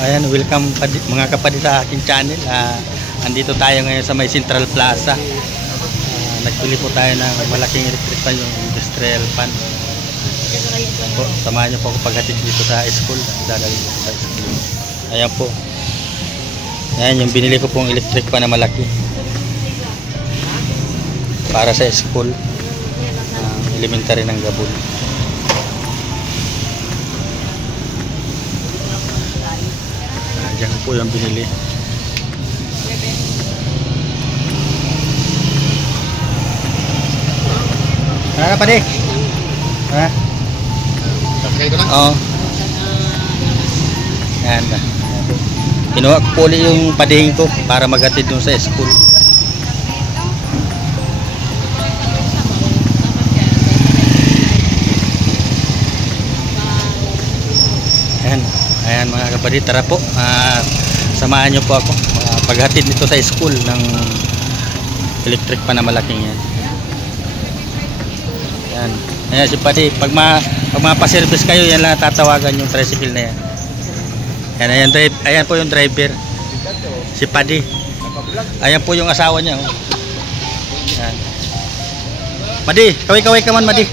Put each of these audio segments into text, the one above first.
Ayan, welcome mga kapatid sa aking channel. Andito tayo ngayon sa may Central Plaza. Nagbili po tayo ng malaking electric fan, yung industrial fan. Po, samahan niyo po ako paghatid dito sa school. Dadalhin ko sa school. Ayan po. Ayan yung binili ko pong electric fan na malaki. Para sa school. Elementary ng Gabon. Diyan po yung binili. Ano pa di? Ha? Oo. Yan. Kinuha ko po ulit yung padihing ko para maghatid dun sa school. Ayan. Ayan mga kapatid, tara po. Samahan nyo po ako. Paghatid nito sa school ng electric pa na malaking yan. Ayan. Ayan si Padi. Pag mapaservice kayo, yan lang tatawagan yung tricycle na yan. Ayan, ayan po yung driver. Si Padi. Ayan po yung asawa niya. Oh. Ayan. Madi, kaway-kaway ka man, Madi.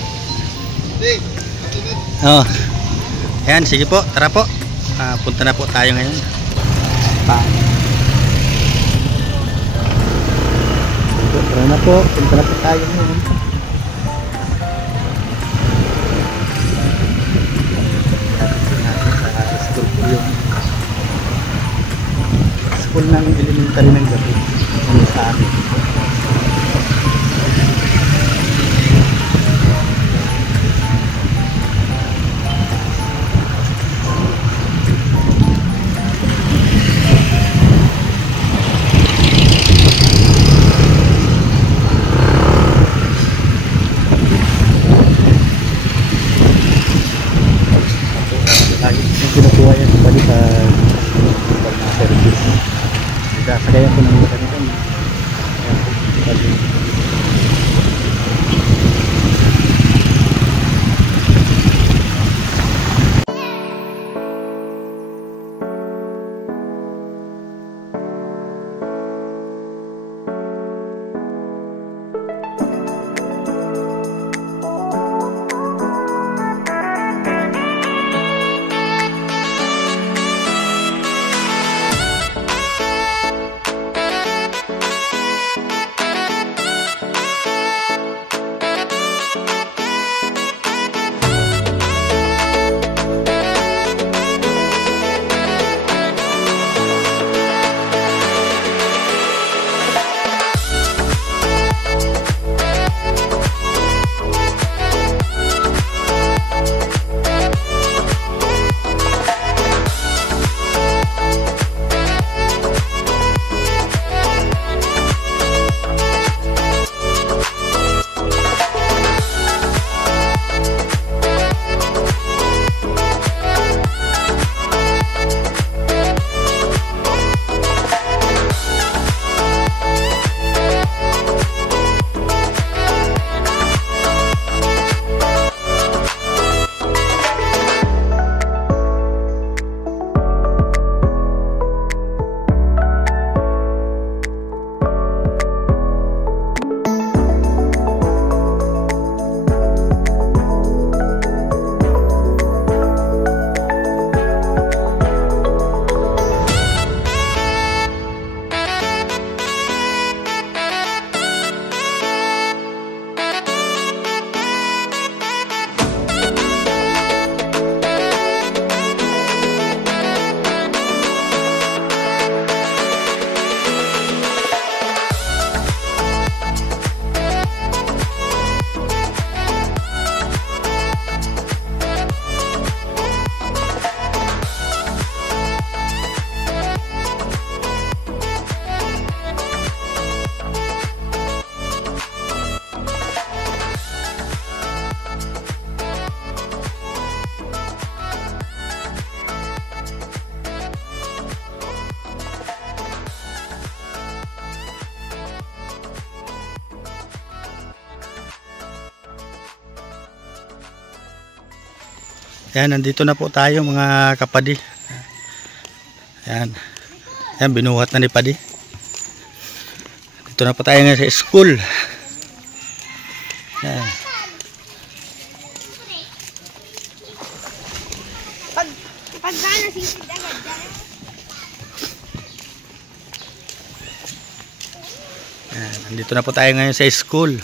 Oh. Ayan, sige po, tara po. Punta na po tayo ngayon. Tara na po, punta na po tayo ngayon. School ng elementary ng Gabi. Ano sa amin? Kinukuha yan sa balik pag-service. Sakaya ko ng ganito. Yan, nandito na po tayo mga kapadi. Yan. Yan, binuhat na ni Padi. Dito na po tayo ngayon sa school. Yan. Pagkano sisig agad dyan? Yan. Nandito na po tayo ngayon sa school.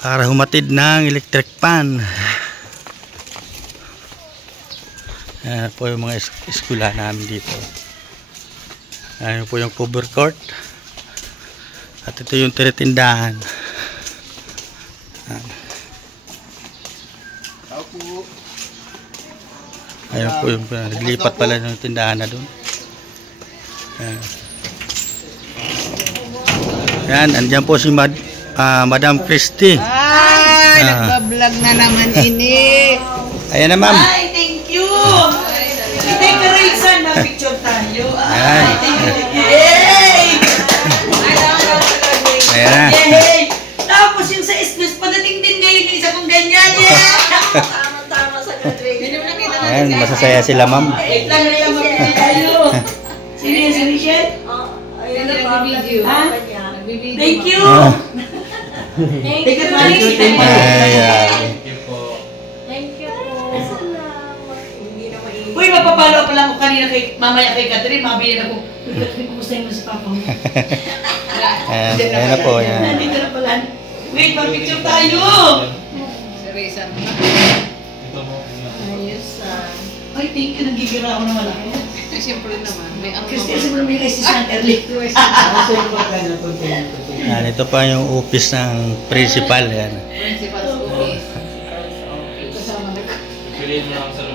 Para humatid ng electric pan. Yan po yung mga eskwela namin dito. Yan po yung cover court. At ito yung tinitindahan. Ayun po yung naglipat pala ng tindahan na doon. Yan, andyan po si Madam Christy. Ay, nagbablog na naman ini. Ayan na, ma'am. Ay, thank you. I-decoration na picture tayo. Ayan. Ay, thank you. Yay! Ayan na. Yay! Tapos yung sa SNES, padating din ngayon yung isa kong ganyan. Tama-tama sa graduation. Ayan, masasaya sila, ma'am. Wait lang na lang magpili tayo. Sino yung si Michelle? Ayun na nagbibideo. Ha? Thank you. Thank you. Ayan. Thank you po. Uy, mapapalo pa lang ako kanina mamaya kay Catherine. Mabili na ko. Kumustahin mo si Papa mo. Ayan, ayan na po. Ayan. Nandito na pala. Wait, mag-picture tayo. Ayos ah. Ay, thank you. Nagigira ako naman ako. Siyempre naman. May ang Christy, mo naman yung assistant early. Ayan, ito pa yung office ng principal. Ayan. principal's office.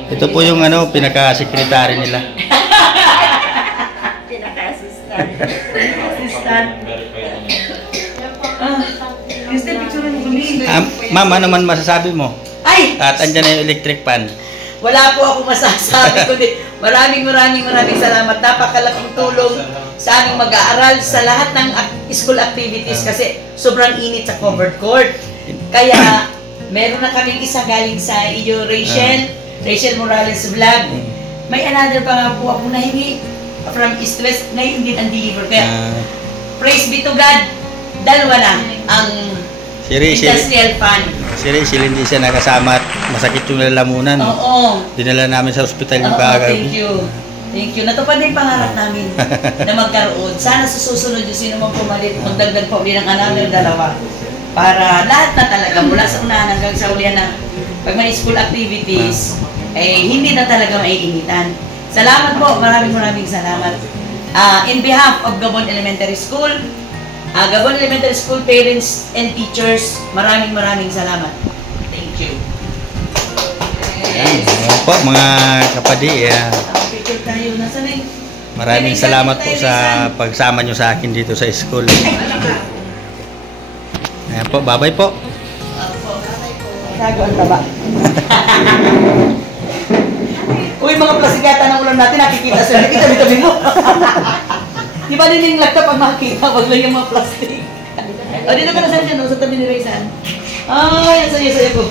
Ito po yung pinaka-secretary nila. Pinaka-assistant. Assistant. Christy, picture mo kami. Ma'am, ano man masasabi mo? Ay! At andyan na yung electric pan. Wala po ako masasabi kundi maraming salamat. Napakalaking tulong sa aming mag-aaral sa lahat ng school activities kasi sobrang init sa covered court. Kaya meron na kaming isa galing sa iyo, Rachel Morales Vlog. May another pa nga po ako nahingi from East West. Ngayon din ang deliver. Kaya praise be to God. Dalawa na ang industrial fund. Si Rachel hindi siya nakasama at masakit yung lalamunan. Oo. Dinala namin sa ospital yung Oo, kagabi. thank you. Thank you. Natupad na yung pangarap namin na magkaroon. Sana sa susunod yung sino mang pumalit, magdagdag pa uli ng another dalawa. Para lahat na talaga, mula sa unahan hanggang sa ulian na pag may school activities, hindi na talaga maiinitan. Salamat po. Maraming salamat. In behalf of Gabon Elementary School, Gabon Elementary School parents and teachers, maraming salamat. Thank you. Ayan po mga kapadi. Picture tayo. Nasaan na yung... Maraming salamat po sa pagsama nyo sa akin dito sa school. Ayan po, bye-bye po. Tago ang taba. Uy, mga plasikata ng ulan natin, nakikita sila. Nakikita mo. Di ba din yung laptop pag makikita, wag lang yung mga plastic. O, dito ka na saan dyan, sa tabi ni Raysan. Ay, ang saya ko.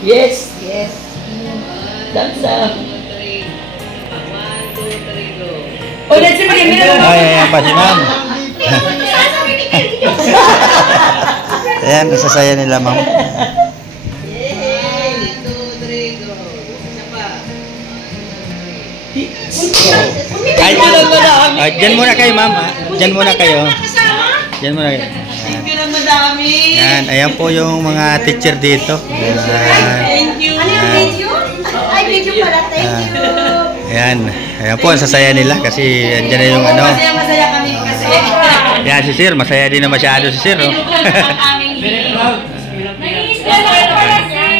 Yes. That's up. 1, 2, 3, go. O, let's see, magiging na lang. Ayan pa si ma'am. Ayan, nasasaya nila ma'am. Ay, dyan muna kayo ma'am. Dyan muna kayo. Dyan muna kayo. Thank you ng madami. Ayan, ayan po yung mga teacher dito. Thank you. Ano yung video? Ay, video pala. Thank you. Ayan, ayan po, ang sasaya nila kasi andyan na yung Masaya kami kasi. Ayan si Sir, masaya din na masyado si Sir. Oh.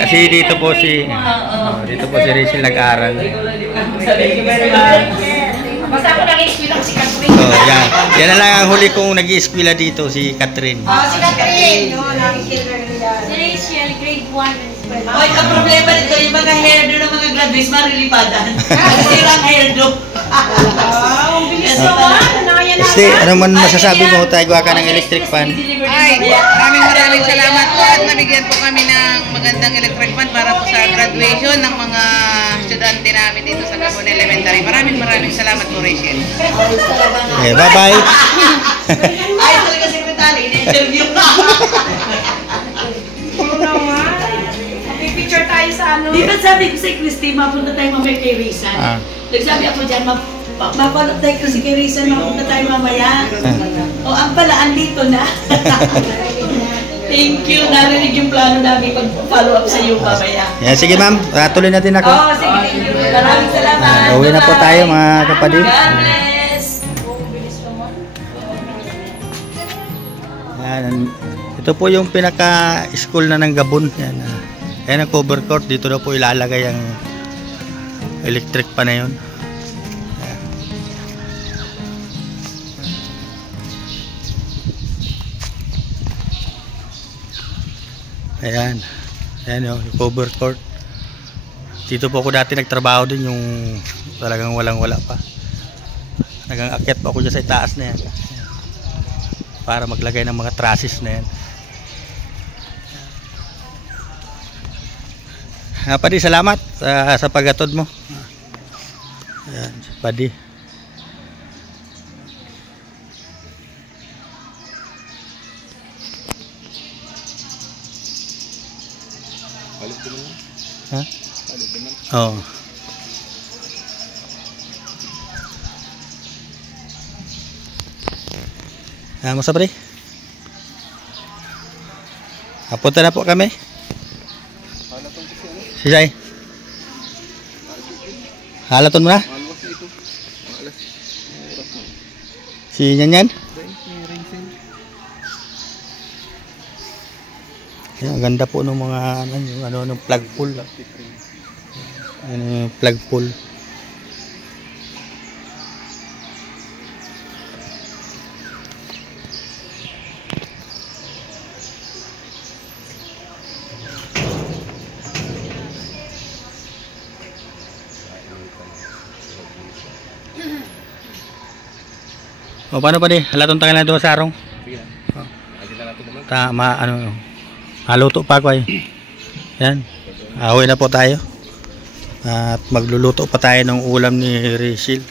Kasi dito po si Rachel nag-aral. Thank you very much. Basta ako nag-eskwila si Catherine. So, yan. Yan na lang ang huli kong nag-i-eskwela dito, si Catherine. Si Catherine. Si Rachel, grade 1. Oy, ang problema nito, yung mga hairdo ng mga graduates, marilipadan. Kasi lang hairdo. Ang bilis naman. Kasi, ano man masasabi mo, tayo ka ng electric fan. Ay, maraming salamat po at nabigyan po kami ng magandang electric fan para po sa graduation ng mga estudyante namin dito sa Gabon Elementary. Maraming salamat po, Rachel. Ayos talaga nga. Okay, bye-bye. Ayos talaga secretary, in-interview ka. Picture tayo sa ano. Di ba sabi ko si Christy, mapunta tayo mamaya kay Rizan? Ah. Nagsabi ako dyan, mapalot tayo kasi kay Rizan, mapunta tayo mamaya. O, ang pala, andito na. Thank you. Narinig yung plano namin pag-follow up sa iyo mamaya. Yan, sige ma'am, tuloy natin ako. Oo, sige, thank you. Maraming salamat. Uwi na po Bye-bye. tayo mga kapatid. God bless. Yan, ito po yung pinaka-school na ng Gabon. Yan, yan ang cover court. Dito na po ilalagay ang electric pa na yun. Ayan. Ayan yung cover court. Dito po ako dati nagtrabaho din yung talagang walang-wala pa. Nag-aakyat pa ako dyan sa itaas na yan. Para maglagay ng mga trusses na yan. Padi, salamat sa paggatod mo. Ayan, Padi. Ha? Oo. Masa pre? Punta na po kami. Si Jai. Halaton mo na? Si Nyanyan? Ang ganda po ng mga ano, plug pool. Ano, plug pool. O paano pa di? Halaton tayo na doon sa arong. Tama, ano, haluto pa ako ay. Yan. Ahoy na po tayo. At magluluto pa tayo ng ulam ni Rachel.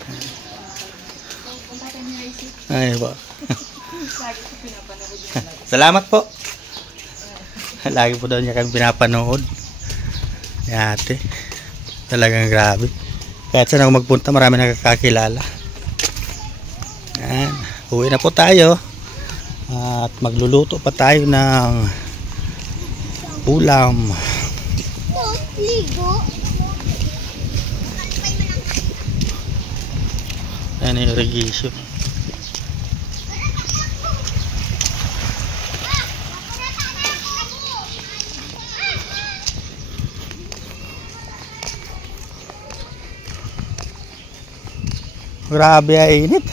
Ay ba. Salamat po. Lagi po daw niya kami pinapanood. Yate. Talagang grabe. Kahit saan ako magpunta, marami nakakakilala. Yan. Uwi na po tayo. At magluluto pa tayo ng ulam. Yan yung irrigation. Grabe ay init.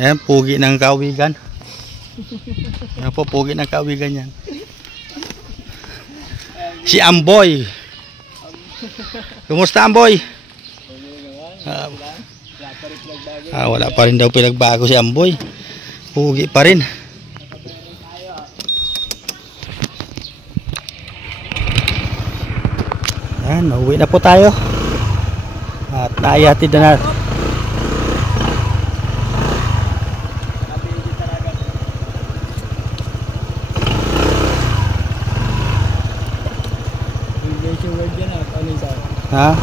Ayan, pugi ng kawigan. Ayan po, pugi ng kawigan yan. Si Amboy. Kumusta Amboy? Wala pa rin daw pinagbago si Amboy. Pugi pa rin. Ayan, uwi na po tayo. At naayatid na natin. Ha?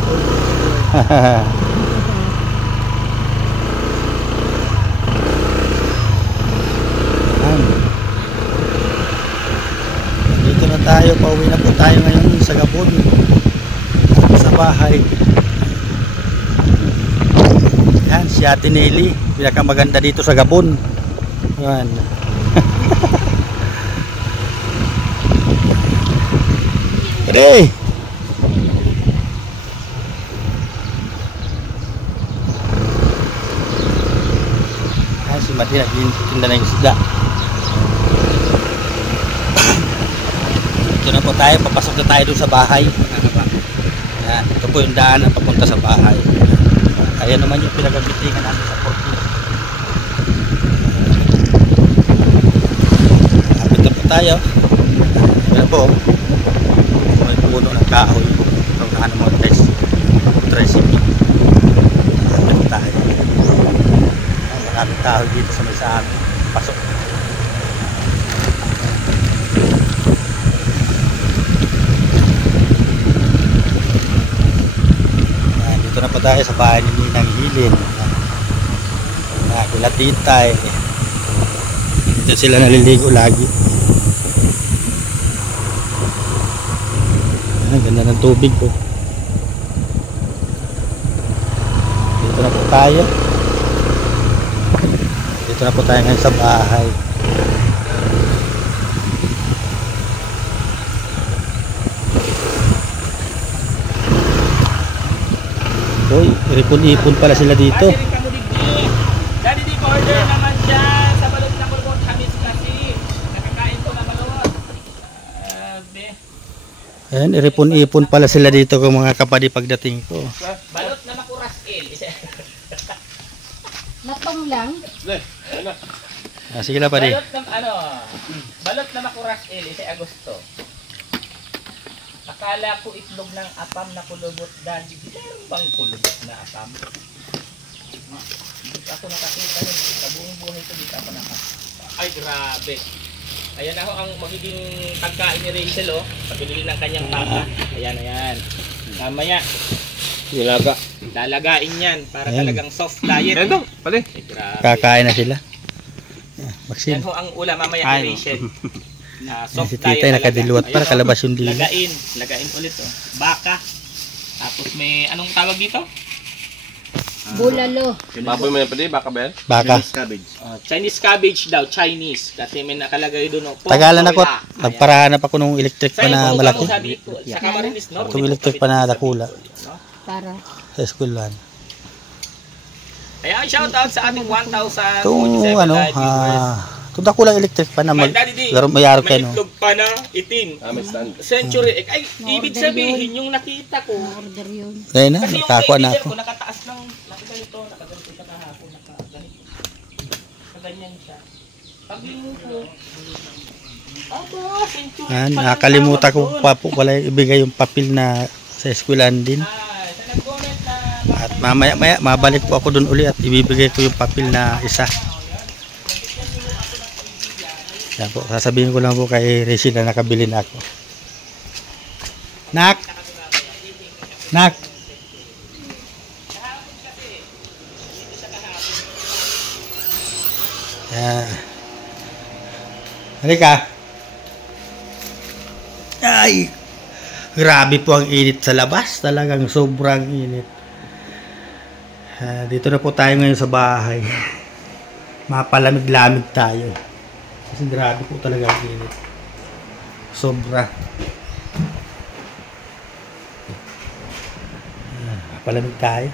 Dito na tayo, pauwi na po tayo ngayon sa Gabon. Sa bahay. Yan, si Ate Nelly, pinakamaganda dito sa Gabon. Yan. Pwede! Si Mati nagtinda ng isda. Ito na po tayo, papasok na tayo doon sa bahay. Yan, ito po yung daan na papunta sa bahay. Ayan naman yung pinagabitingan natin sa 14. tayo. Wala po. May puno ng kahoy. Itong ano mo, tricycle. Dito tayo. Maraming kahoy dito sa may sa amin. Pasok. Dito na po tayo sa bahay ni Ninang Hilin. Kila Titay. Dito sila naliligo lagi. Ang ganda ng tubig po. Dito na po tayo. Dito na po tayo ngayon sa bahay. Uy, ipon-ipon pala sila dito. Daddy, di order naman dyan sa balot na kulbot hamis kasi. Nakakain ko na balot. Ayan, iripon-ipon pala sila dito kung mga kapadi pagdating ko. Balot na makuras il. Lapang lang. Sige lang padi. Balot na makuras il, isa Agosto. Akala ko itlog ng apam na kulubot, daddy. Meron bang kulubot na apam? Dito ako nakakita nun. Sa buong buhay ko dito ako nakakita. Ay, grabe. Ayan ako ang magiging pagkain ni Rachel, oh. Pagpili ng kanyang papa. Ayan, ayan. Mamaya. Nilaga. Lalagain yan para Ayan. talagang soft diet. Ito, pali. Ay, grabe. Kakain na sila. Yan Maxine. ho ang ulam mamaya ni Rachel. Soft Si diet Titay talaga. nakadiluwat para Ayun, kalabas yung dila. Lagain ulit, oh. Baka. Tapos may anong tawag dito? Bulalo. Baboy mo yan pali, baka ba yan? Baka. Chinese cabbage daw, Chinese. Kasi may nakalagay doon. Oh, Tagalan ako. Ayan. Nagparahanap ako nung electric pa na malaki. Sa Camarines Norte. Itong electric pa na dakula. Para. Sa schoolan. Ayan, shout out sa ating 1,000. Itong ano, itong dakulang electric pa na mayaro may kayo. No? itlog pa na itim. May stand. Century egg. Ay, ibig Na-order sabihin, yung nakita ko. Order yun. Ngayon na, Kasi yung nakakuha na kaibigan ako. ko, nakataas ng, nakaganito siya kahapon, nakaganito. Nakaganyan siya. Paglingo ko, century pa lang Nakakalimutan ko tawag pa po pala ibigay yung papel na sa eskwelahan din. sa nag-comment na, At mamaya mabalik po ako doon uli at ibibigay ko yung papel na isa. Yan po, sasabihin ko lang po kay Rachel na nakabili na ako. Nak! Nak! Yan. Halika. Ay! Grabe po ang init sa labas. Talagang sobrang init. Dito na po tayo ngayon sa bahay. Mapalamig-lamig tayo. Kasi grabe po talaga ang init. Sobra. Mapalamig tayo.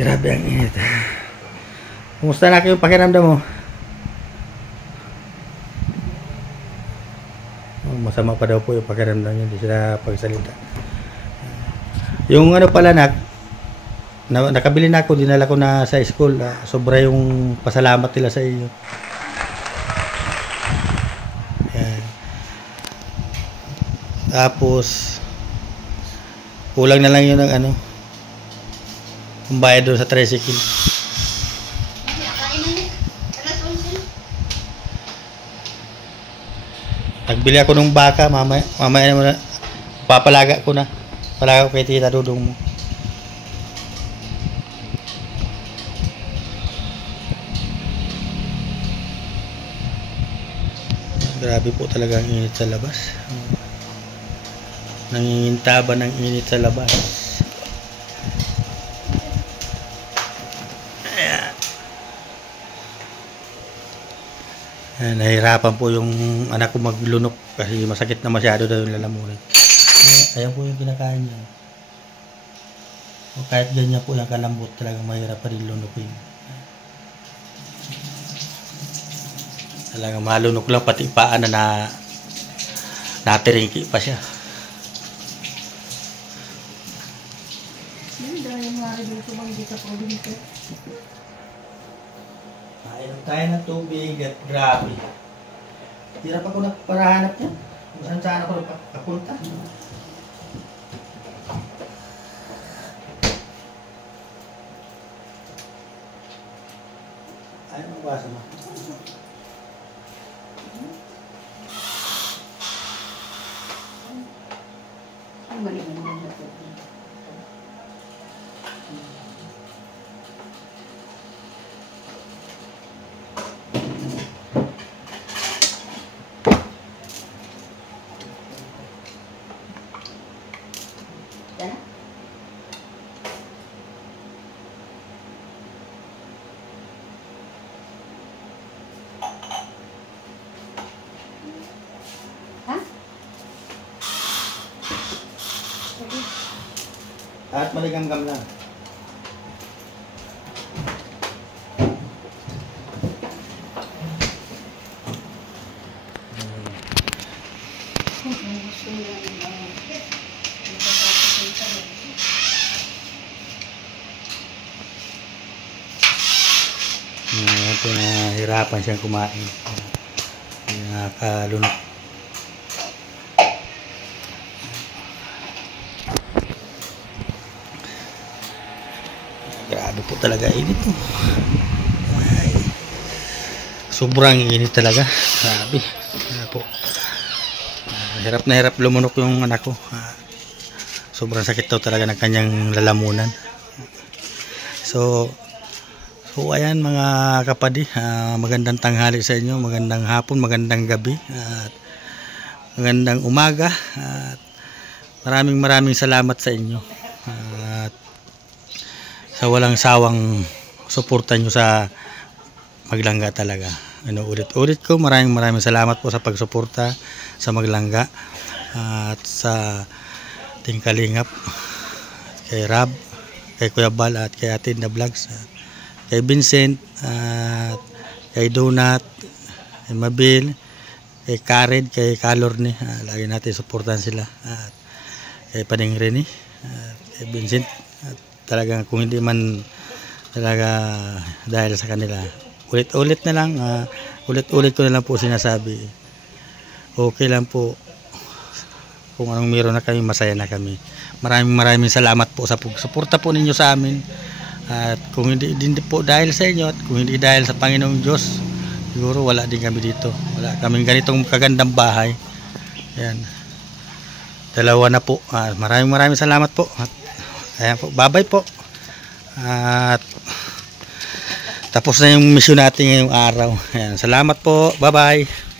Grabe ang init. Kumusta na yung pakiramdam mo? Masama pa daw po yung pakiramdam niya. Hindi sila pagsalita. Yung ano pala nakabili na ako, dinala ko na sa school. Sobra yung pasalamat nila sa iyo. Yan. Tapos kulang na lang yun ng ano, ang bayad doon sa tricycle. Nagbili ako ng baka, mamaya na muna. Papalaga ko na. Palaga ko kay Tita Dudong mo. Grabe po talaga ang init sa labas. Nangingintaban ng init sa labas. Nahirapan po yung anak ko maglunok kasi masakit na masyado daw yung lalamunan. Ayan po yung kinakain niya. O kahit ganyan po yung kalambot, talagang mahirap pa rin lunukin. Talagang malunok lang, pati paan na natiringki pa siya. Mainom tayo ng tubig at grabe. Hirap ako parahanap yan. Kung saan ako papunta. Ayaw magbasa mo. At maligamgam lang. Nahirapan siyang kumain. Nakakalunok. Grabe po talaga init po. Ay, sobrang init talaga. Grabe. Po. Hirap na hirap lumunok yung anak ko. Sobrang sakit daw talaga ng kanyang lalamunan. So ayan mga kapadi, magandang tanghali sa inyo, magandang hapon, magandang gabi, at magandang umaga, at maraming salamat sa inyo. At sa walang sawang suporta nyo sa Maglangga talaga. Ulit-ulit ko, maraming salamat po sa pagsuporta sa Maglangga, at sa Team Kalingap, kay Rab, kay Kuya Bal, at kay Atinda Vlogs, kay Vincent, at kay Donut, kay Mabil, kay Kared, kay Kalorne. Lagi natin suportahan sila, at kay Pading Rene, kay Vincent. At talagang kung hindi man talaga dahil sa kanila, ulit-ulit na lang, ulit-ulit ko na lang po sinasabi, okay lang po kung anong meron na kami, masaya na kami. Maraming salamat po sa suporta po ninyo sa amin. At kung hindi po dahil sa inyo, at kung hindi dahil sa Panginoong Diyos, siguro wala din kami dito. Wala kaming ganitong kagandang bahay. Ayan. Dalawa na po. Maraming salamat po. At ayan po, bye-bye po. At tapos na yung mission natin ngayong araw. Ayan, salamat po. Bye-bye.